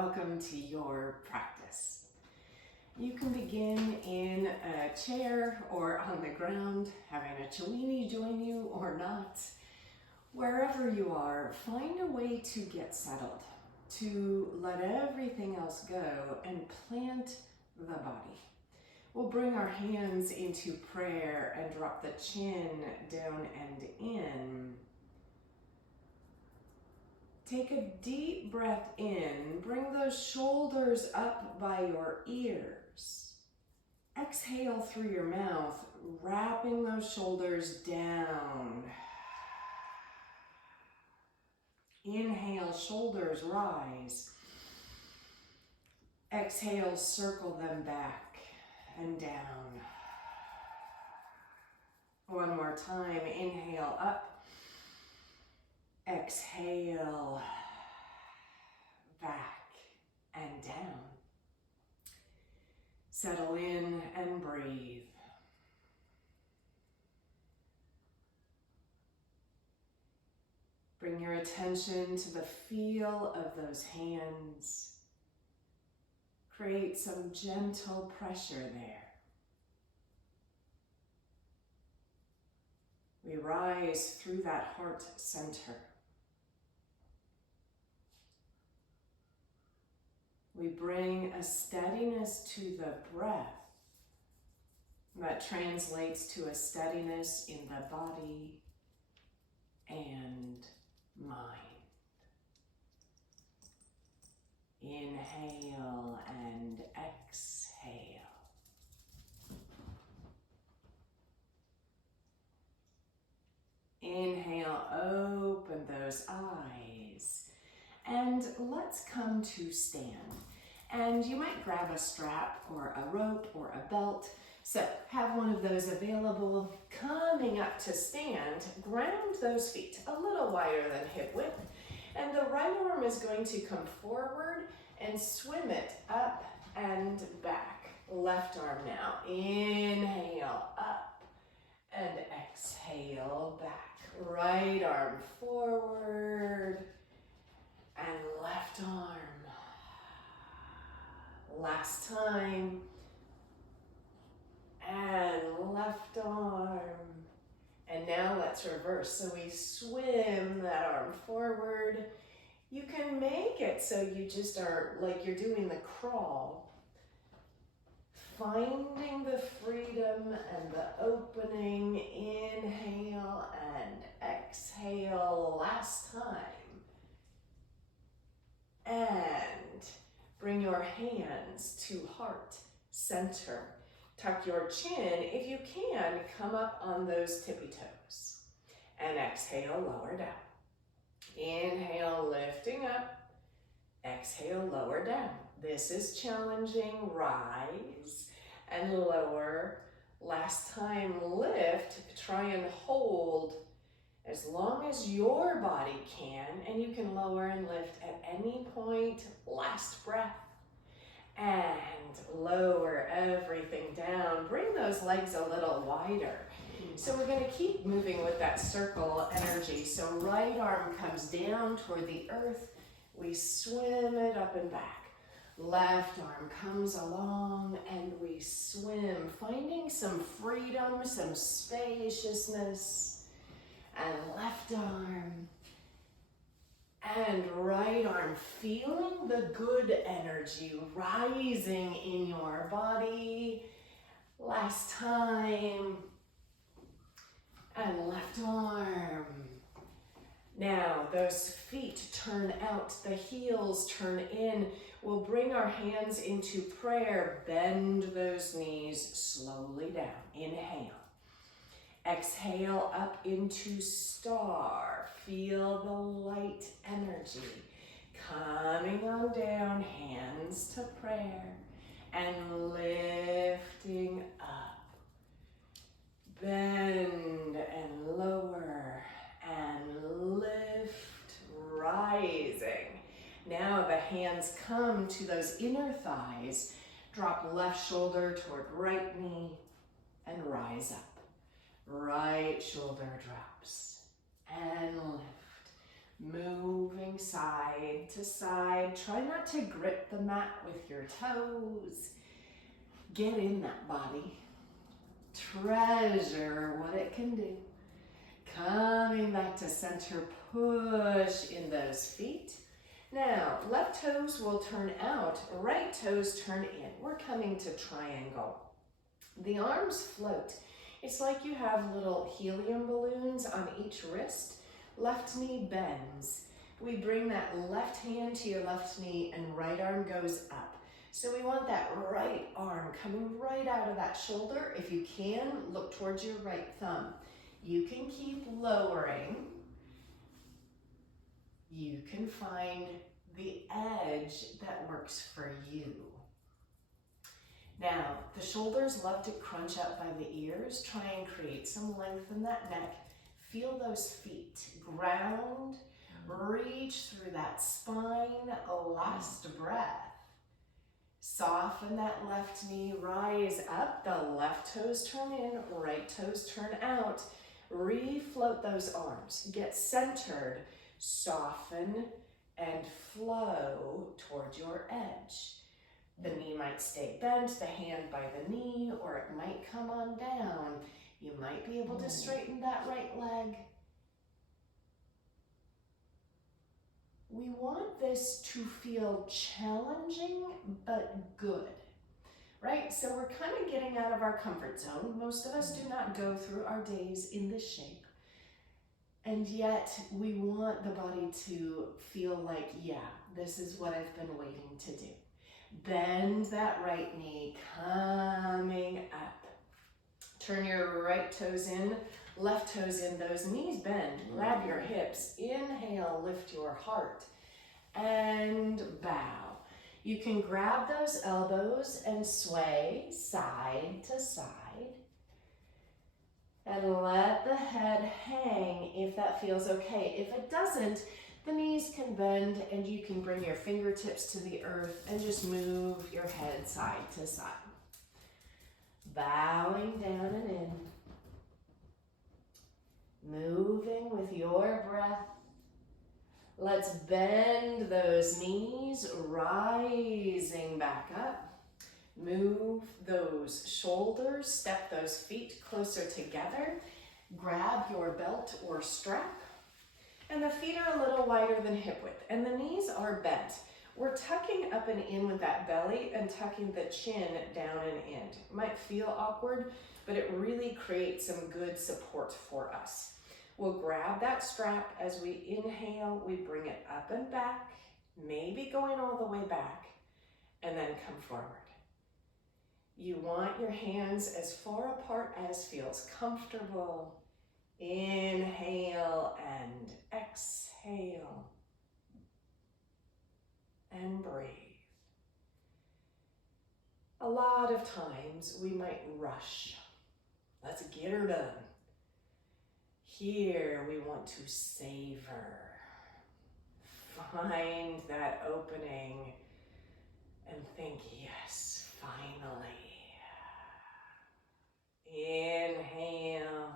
welcome to your practice. You can begin in a chair or on the ground, having a Chawini join you or not. Wherever you are, find a way to get settled, to let everything else go and plant the body. We'll bring our hands into prayer and drop the chin down and in. Take a deep breath in. Bring those shoulders up by your ears. Exhale through your mouth, wrapping those shoulders down. Inhale, shoulders rise. Exhale, circle them back and down. One more time. Inhale, up. Exhale, back and down. Settle in and breathe. Bring your attention to the feel of those hands. Create some gentle pressure there. We rise through that heart center. We bring a steadiness to the breath that translates to a steadiness in the body and mind. Inhale and exhale. Inhale, open those eyes. And let's come to stand. And you might grab a strap or a rope or a belt. So have one of those available. Coming up to stand, ground those feet a little wider than hip width. And the right arm is going to come forward and swim it up and back. Left arm now. Inhale, up and exhale, back. Right arm forward and left arm. Last time. And left arm. And now let's reverse. So we swim that arm forward. You can make it so you just are like you're doing the crawl. Finding the freedom and the opening. Inhale and exhale. Last time. And bring your hands to heart center. Tuck your chin. If you can, come up on those tippy toes. And exhale, lower down. Inhale, lifting up. Exhale, lower down. This is challenging. Rise and lower. Last time, lift. Try and hold as long as your body can, and you can lower and lift at any point. Last breath. And lower everything down. Bring those legs a little wider. So we're going to keep moving with that circle energy. So right arm comes down toward the earth. We swim it up and back. Left arm comes along and we swim, finding some freedom, some spaciousness. And left arm and right arm, feeling the good energy rising in your body. Last time. And left arm. Now those feet turn out, the heels turn in. We'll bring our hands into prayer. Bend those knees slowly down. Inhale. Exhale up into star. Feel the light energy. Coming on down, hands to prayer. And lifting up. Bend and lower. And lift, rising. Now the hands come to those inner thighs. Drop left shoulder toward right knee and rise up. Right shoulder drops and lift. Moving side to side. Try not to grip the mat with your toes. Get in that body. Treasure what it can do. Coming back to center, push in those feet. Now, left toes will turn out, right toes turn in. We're coming to triangle. The arms float. It's like you have little helium balloons on each wrist. Left knee bends. We bring that left hand to your left knee and right arm goes up. So we want that right arm coming right out of that shoulder. If you can, look towards your right thumb. You can keep lowering. You can find the edge that works for you. Now, the shoulders love to crunch up by the ears. Try and create some length in that neck. Feel those feet. Ground, reach through that spine. Last breath. Soften that left knee, rise up. The left toes turn in, right toes turn out. Refloat those arms. Get centered. Soften and flow towards your edge. The knee might stay bent, the hand by the knee, or it might come on down. You might be able to straighten that right leg. We want this to feel challenging but good, right? So we're kind of getting out of our comfort zone. Most of us do not go through our days in this shape. And yet we want the body to feel like, yeah, this is what I've been waiting to do. Bend that right knee, coming up. Turn your right toes in, left toes in, those knees bend. Grab your hips, inhale, lift your heart, and bow. You can grab those elbows and sway side to side. And let the head hang if that feels okay. If it doesn't, the knees can bend and you can bring your fingertips to the earth and just move your head side to side. Bowing down and in. Moving with your breath. Let's bend those knees, rising back up. Move those shoulders, step those feet closer together. Grab your belt or strap. And the feet are a little wider than hip width, and the knees are bent. We're tucking up and in with that belly and tucking the chin down and in. It might feel awkward, but it really creates some good support for us. We'll grab that strap as we inhale, we bring it up and back, maybe going all the way back, and then come forward. You want your hands as far apart as feels comfortable. Inhale and exhale. And breathe. A lot of times we might rush. Let's get her done. Here we want to savor. Find that opening and think, yes, finally. Inhale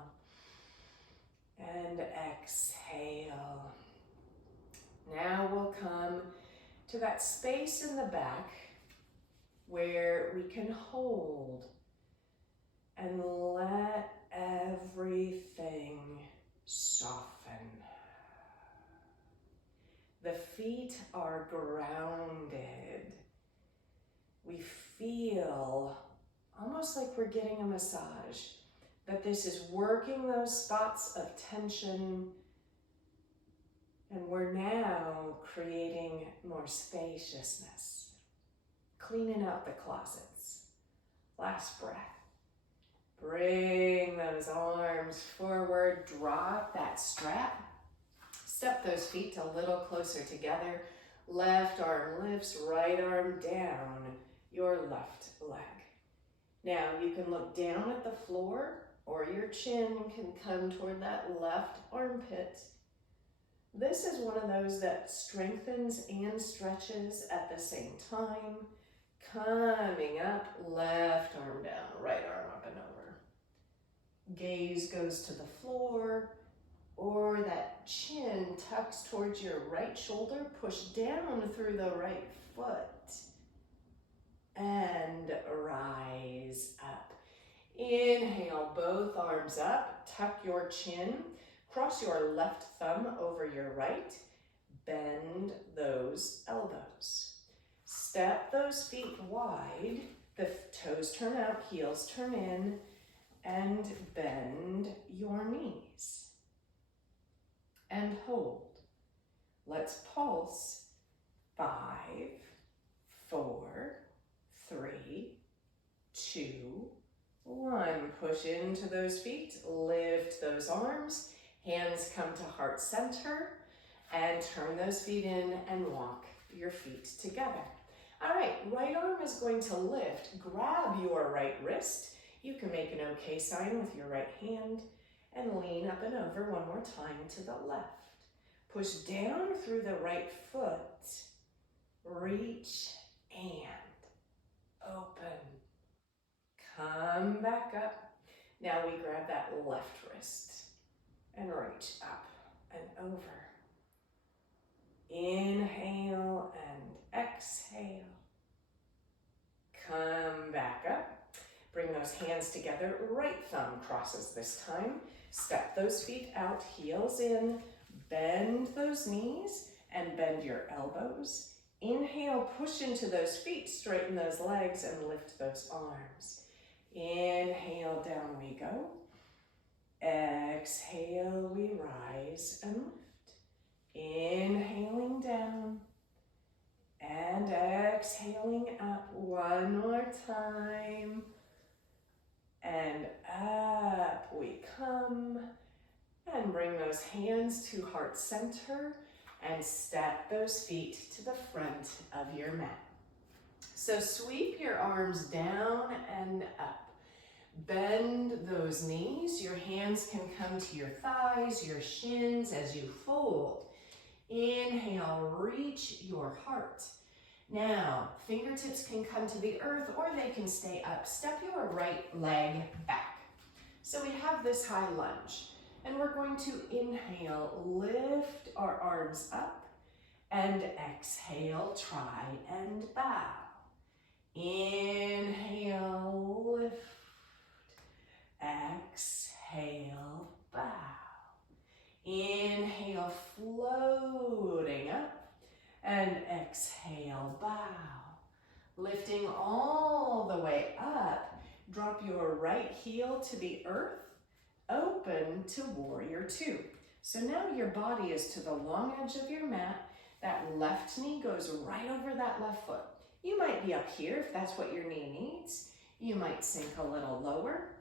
and exhale. Now we'll come to that space in the back where we can hold and let everything soften. The feet are grounded. We feel almost like we're getting a massage, that this is working those spots of tension, and we're now creating more spaciousness, cleaning out the closets. Last breath. Bring those arms forward, drop that strap, step those feet a little closer together. Left arm lifts, right arm down, your left leg. Now you can look down at the floor, or your chin can come toward that left armpit. This is one of those that strengthens and stretches at the same time. Coming up, left arm down, right arm up and over. Gaze goes to the floor. or that chin tucks towards your right shoulder. Push down through the right foot and rise up. Inhale, both arms up, tuck your chin, cross your left thumb over your right, bend those elbows. Step those feet wide, the toes turn out, heels turn in, and bend your knees. And hold. Let's pulse. 5, 4, 3, 2, 1. Push into those feet, lift those arms, hands come to heart center, and turn those feet in and walk your feet together. All right, right arm is going to lift. Grab your right wrist. You can make an okay sign with your right hand and lean up and over one more time to the left. Push down through the right foot. Reach and open. Come back up. Now we grab that left wrist and reach up and over. Inhale and exhale. Come back up. Bring those hands together. Right thumb crosses this time. Step those feet out, heels in. Bend those knees and bend your elbows. Inhale, push into those feet, straighten those legs and lift those arms. Inhale, down we go. Exhale, we rise and lift. Inhaling down and exhaling up. One more time. And up we come. And bring those hands to heart center and step those feet to the front of your mat. So sweep your arms down and up. Bend those knees. Your hands can come to your thighs, your shins as you fold. Inhale, reach your heart. Now, fingertips can come to the earth or they can stay up. Step your right leg back. So we have this high lunge. And we're going to inhale, lift our arms up, and exhale, try and bow. Inhale, lift, exhale, bow. Inhale, floating up, and exhale, bow. Lifting all the way up, drop your right heel to the earth. Open to warrior 2. So now your body is to the long edge of your mat. That left knee goes right over that left foot. You might be up here if that's what your knee needs. You might sink a little lower.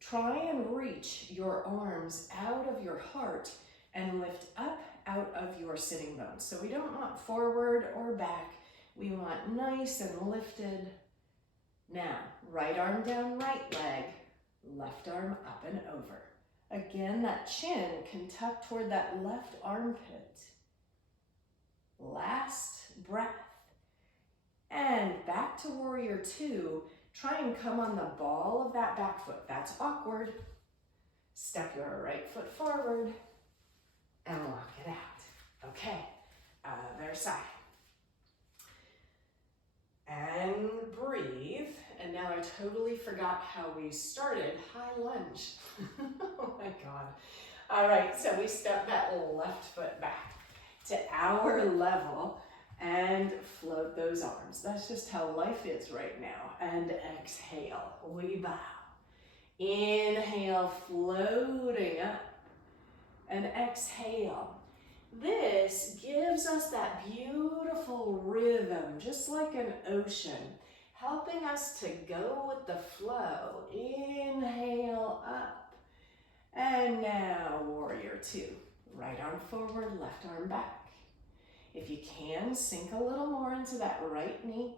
Try and reach your arms out of your heart and lift up out of your sitting bones. So we don't want forward or back. We want nice and lifted. Now, right arm down, right leg. Left arm up and over. Again, that chin can tuck toward that left armpit. Last breath. And back to warrior 2. Try and come on the ball of that back foot. That's awkward. Step your right foot forward and walk it out. Okay, other side. And breathe. And now I totally forgot how we started. High lunge. Oh my God. All right, so we step that left foot back to our level and float those arms. That's just how life is right now. And exhale, we bow. Inhale, floating up. And exhale. This gives us that beautiful rhythm, just like an ocean, helping us to go with the flow. Inhale up. And now warrior 2. Right arm forward, left arm back. If you can, sink a little more into that right knee.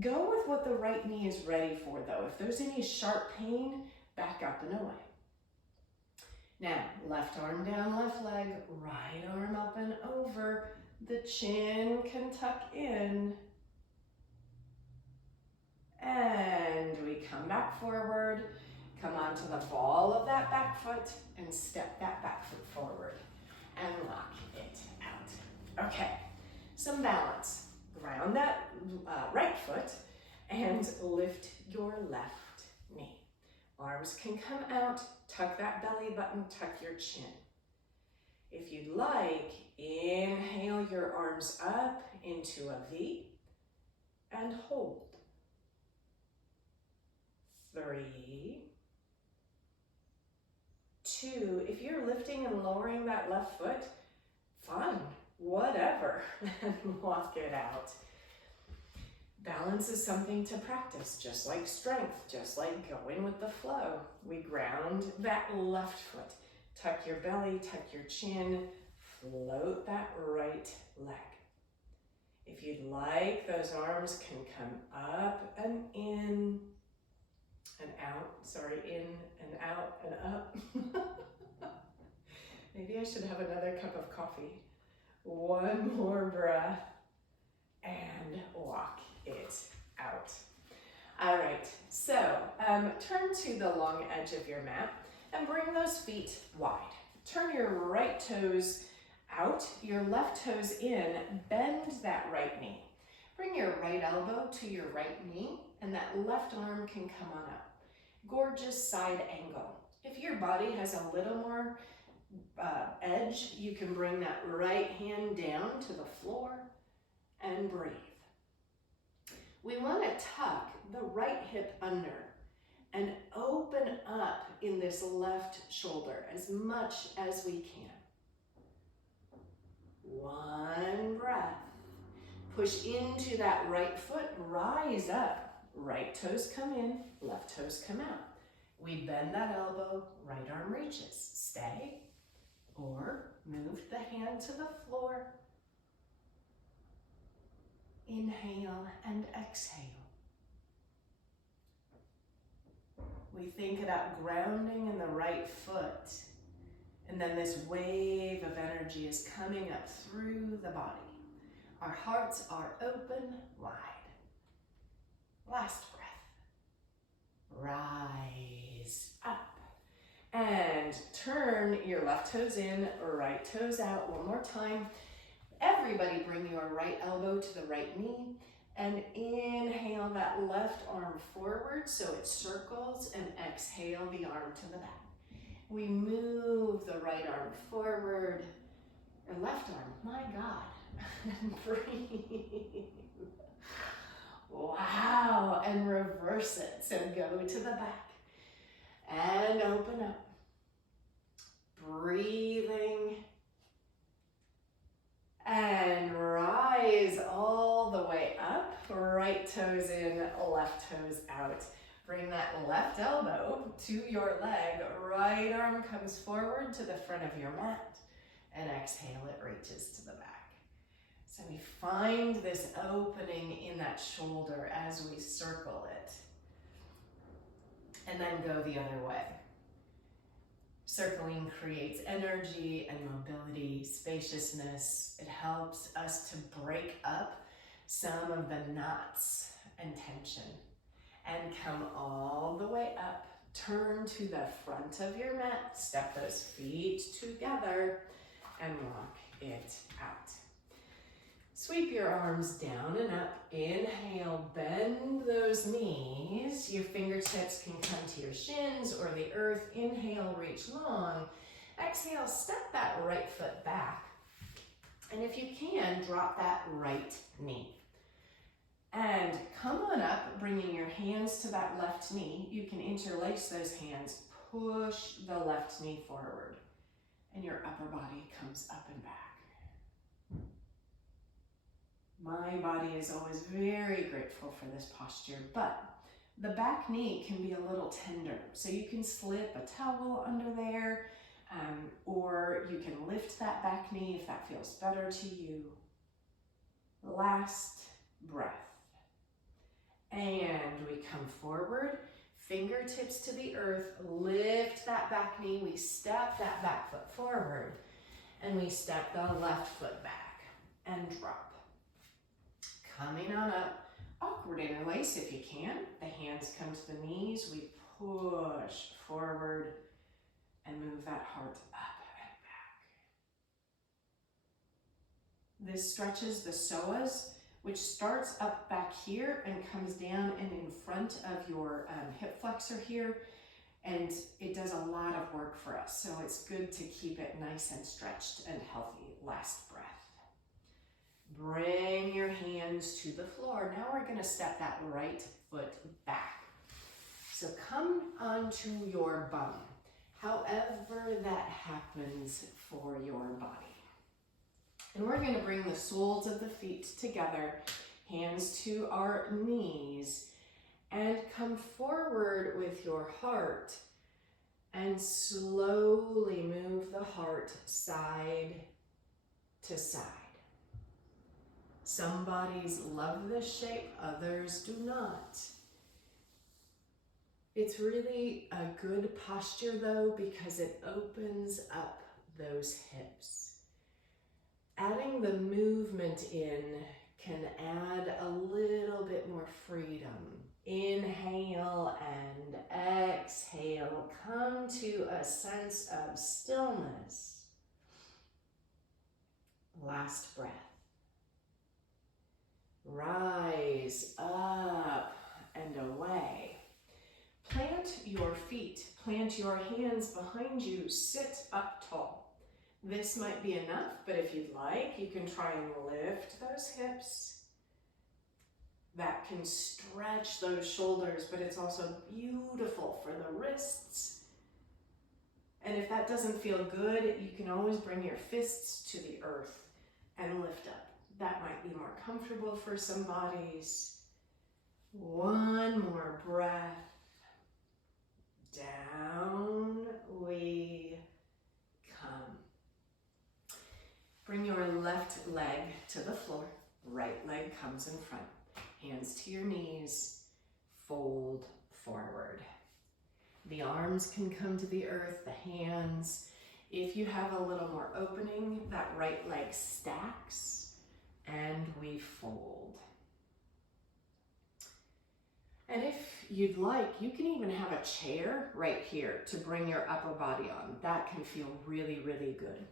Go with what the right knee is ready for though. If there's any sharp pain, back up and away. Now, left arm down, left leg, right arm up and over. The chin can tuck in. And we come back forward, Come onto the ball of that back foot and step that back foot forward and lock it out. Okay, some balance. Ground that right foot and lift your left knee. Arms can come out, tuck that belly button, tuck your chin. If you'd like, inhale your arms up into a V and hold. 3, 2, if you're lifting and lowering that left foot, fine, whatever, and walk it out. Balance is something to practice, just like strength, just like going with the flow. We ground that left foot. Tuck your belly, tuck your chin, float that right leg. If you'd like, those arms can come up and in and out. Sorry, in and out and up. Maybe I should have another cup of coffee. One more breath and walk it out. All right, so turn to the long edge of your mat and bring those feet wide. Turn your right toes out, your left toes in, bend that right knee. Bring your right elbow to your right knee and that left arm can come on up. Gorgeous side angle. If your body has a little more edge, you can bring that right hand down to the floor and breathe. We want to tuck the right hip under and open up in this left shoulder as much as we can. One breath. Push into that right foot, rise up. Right toes come in, left toes come out. We bend that elbow, right arm reaches. Stay or move the hand to the floor. Inhale and exhale. We think about grounding in the right foot, and then this wave of energy is coming up through the body. Our hearts are open wide. Last breath. Rise up. And turn your left toes in, right toes out. One more time. Everybody bring your right elbow to the right knee and inhale that left arm forward so it circles, and exhale the arm to the back. We move the right arm forward, or left arm, my God, and breathe. Wow, and reverse it. So go to the back and open up. Breathing. And rise all the way up, right toes in, left toes out. Bring that left elbow to your leg, right arm comes forward to the front of your mat, and exhale, it reaches to the back. So we find this opening in that shoulder as we circle it, and then go the other way. Circling creates energy and mobility, spaciousness. It helps us to break up some of the knots and tension. And come all the way up. Turn to the front of your mat. Step those feet together and walk it out. Sweep your arms down and up. Inhale, bend those knees. Your fingertips can come to your shins or the earth. Inhale, reach long. Exhale, step that right foot back. And if you can, drop that right knee. And come on up, bringing your hands to that left knee. You can interlace those hands. Push the left knee forward. And your upper body comes up and back. My body is always very grateful for this posture, but the back knee can be a little tender. So you can slip a towel under there, or you can lift that back knee if that feels better to you. Last breath. And we come forward, fingertips to the earth, lift that back knee. We step that back foot forward, and we step the left foot back and drop. Coming on up, awkward interlace if you can. The hands come to the knees. We push forward and move that heart up and back. This stretches the psoas, which starts up back here and comes down and in front of your hip flexor here. And it does a lot of work for us. So it's good to keep it nice and stretched and healthy. Last breath. Bring your hands to the floor. Now we're gonna step that right foot back. So come onto your bum, however that happens for your body. And we're gonna bring the soles of the feet together, hands to our knees, and come forward with your heart and slowly move the heart side to side. Some bodies love this shape, others do not. It's really a good posture though because it opens up those hips. Adding the movement in can add a little bit more freedom. Inhale and exhale. Come to a sense of stillness. Last breath. Rise up and away. Plant your feet, plant your hands behind you, sit up tall. This might be enough, but if you'd like, you can try and lift those hips. That can stretch those shoulders, but it's also beautiful for the wrists. And if that doesn't feel good, you can always bring your fists to the earth and lift up. That might be more comfortable for some bodies. One more breath. Down we come. Bring your left leg to the floor. Right leg comes in front. Hands to your knees. Fold forward. The arms can come to the earth, the hands. If you have a little more opening, that right leg stacks. And we fold. And if you'd like, you can even have a chair right here to bring your upper body on. That can feel really, really good.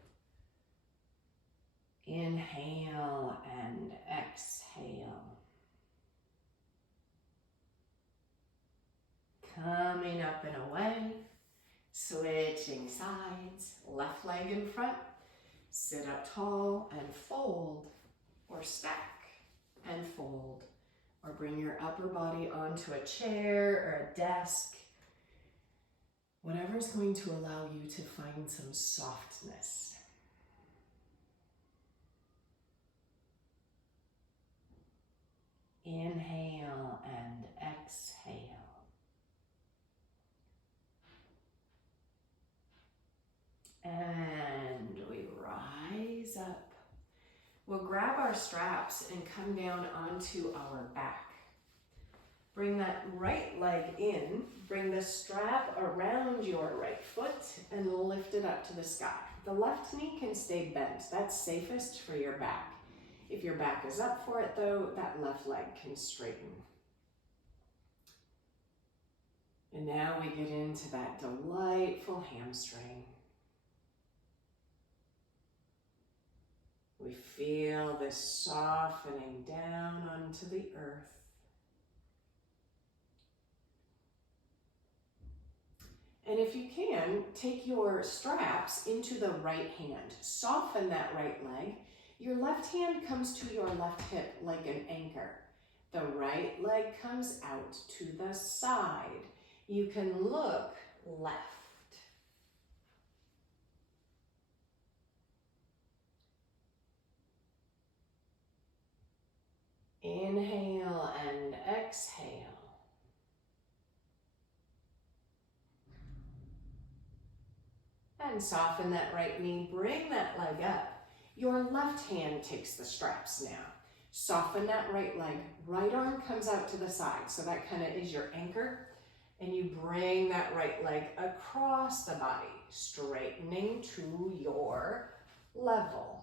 Inhale and exhale. Coming up and away. Switching sides. Left leg in front. Sit up tall and fold. Or stack and fold, or bring your upper body onto a chair or a desk. Whatever's going to allow you to find some softness. Inhale and exhale. And we rise up. We'll grab our straps and come down onto our back. Bring that right leg in, bring the strap around your right foot and lift it up to the sky. The left knee can stay bent. That's safest for your back. If your back is up for it though, that left leg can straighten. And now we get into that delightful hamstring. We feel this softening down onto the earth. And if you can, take your straps into the right hand. Soften that right leg. Your left hand comes to your left hip like an anchor. The right leg comes out to the side. You can look left. Inhale and exhale. And soften that right knee, bring that leg up. Your left hand takes the straps now. Soften that right leg, right arm comes out to the side, so that kind of is your anchor. And you bring that right leg across the body, straightening to your level.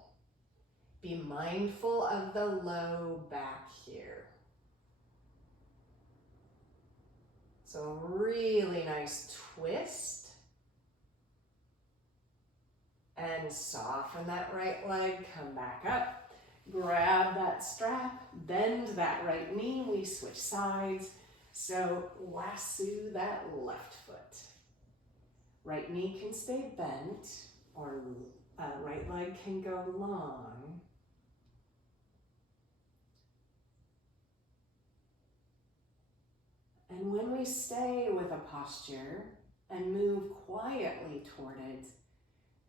Be mindful of the low back here. So really nice twist. And soften that right leg, come back up. Grab that strap, bend that right knee. We switch sides. So lasso that left foot. Right knee can stay bent, or right leg can go long. And when we stay with a posture and move quietly toward it,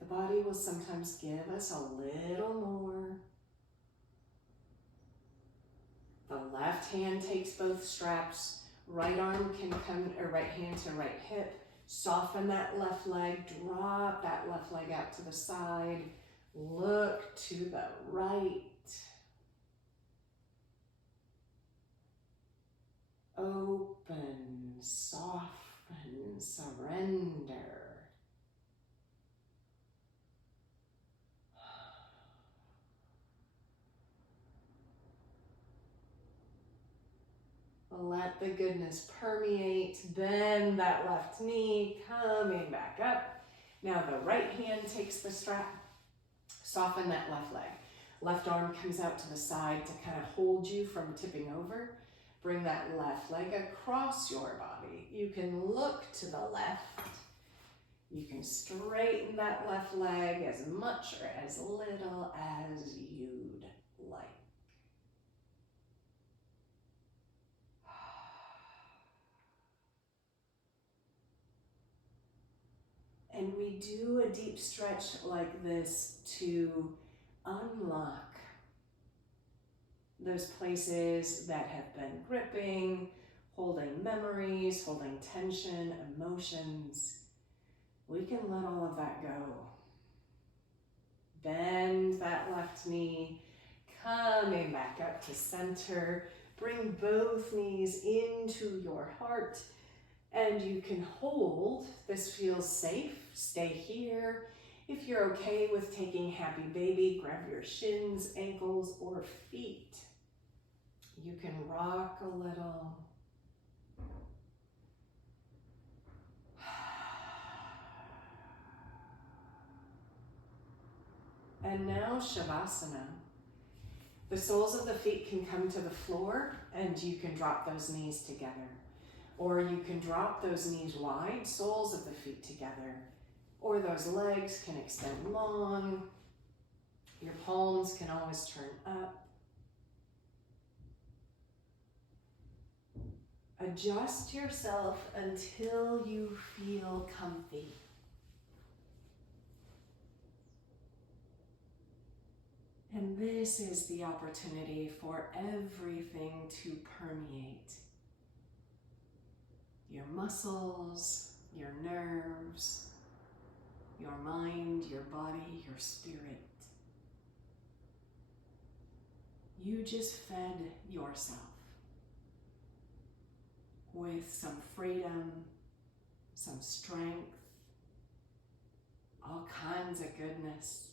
the body will sometimes give us a little more. The left hand takes both straps. Right arm can come, or right hand to right hip. Soften that left leg. Drop that left leg out to the side. Look to the right. Open, soften, surrender. Let the goodness permeate. Bend that left knee, coming back up. Now the right hand takes the strap. Soften that left leg. Left arm comes out to the side to kind of hold you from tipping over. Bring that left leg across your body. You can look to the left. You can straighten that left leg as much or as little as you'd like. And we do a deep stretch like this to unlock those places that have been gripping, holding memories, holding tension, emotions. We can let all of that go. Bend that left knee, coming back up to center. Bring both knees into your heart. And you can hold. This feels safe. Stay here. If you're okay with taking happy baby, grab your shins, ankles, or feet. You can rock a little. And now Shavasana. The soles of the feet can come to the floor and you can drop those knees together. Or you can drop those knees wide, soles of the feet together. Or those legs can extend long. Your palms can always turn up. Adjust yourself until you feel comfy. And this is the opportunity for everything to permeate. Your muscles, your nerves, your mind, your body, your spirit. You just fed yourself with some freedom, some strength, all kinds of goodness.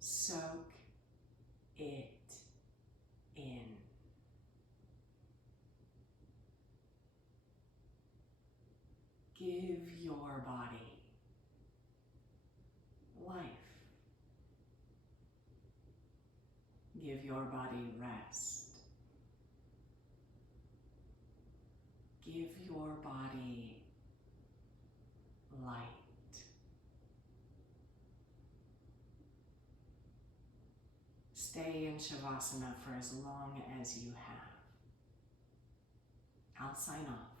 Soak it in. Give your body life. Give your body rest. Give your body light. Stay in Shavasana for as long as you have. I'll sign off.